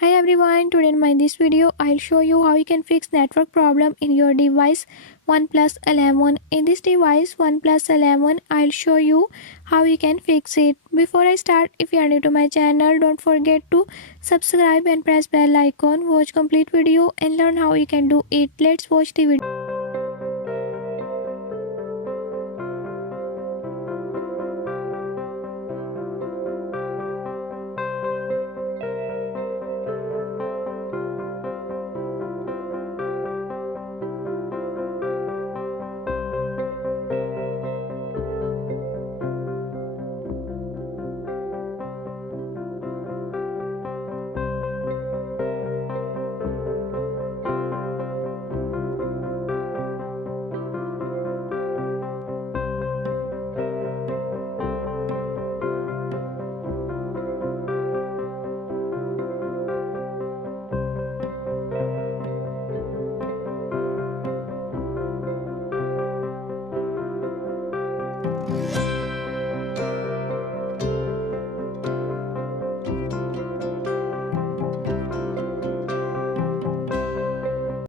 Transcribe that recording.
Hi everyone, today in my this video I'll show you how you can fix network problem in your device OnePlus 11. In this device OnePlus 11 I'll show you how you can fix it. Before I start, if you are new to my channel, don't forget to subscribe and press bell icon. Watch complete video and learn how you can do it. Let's watch the video.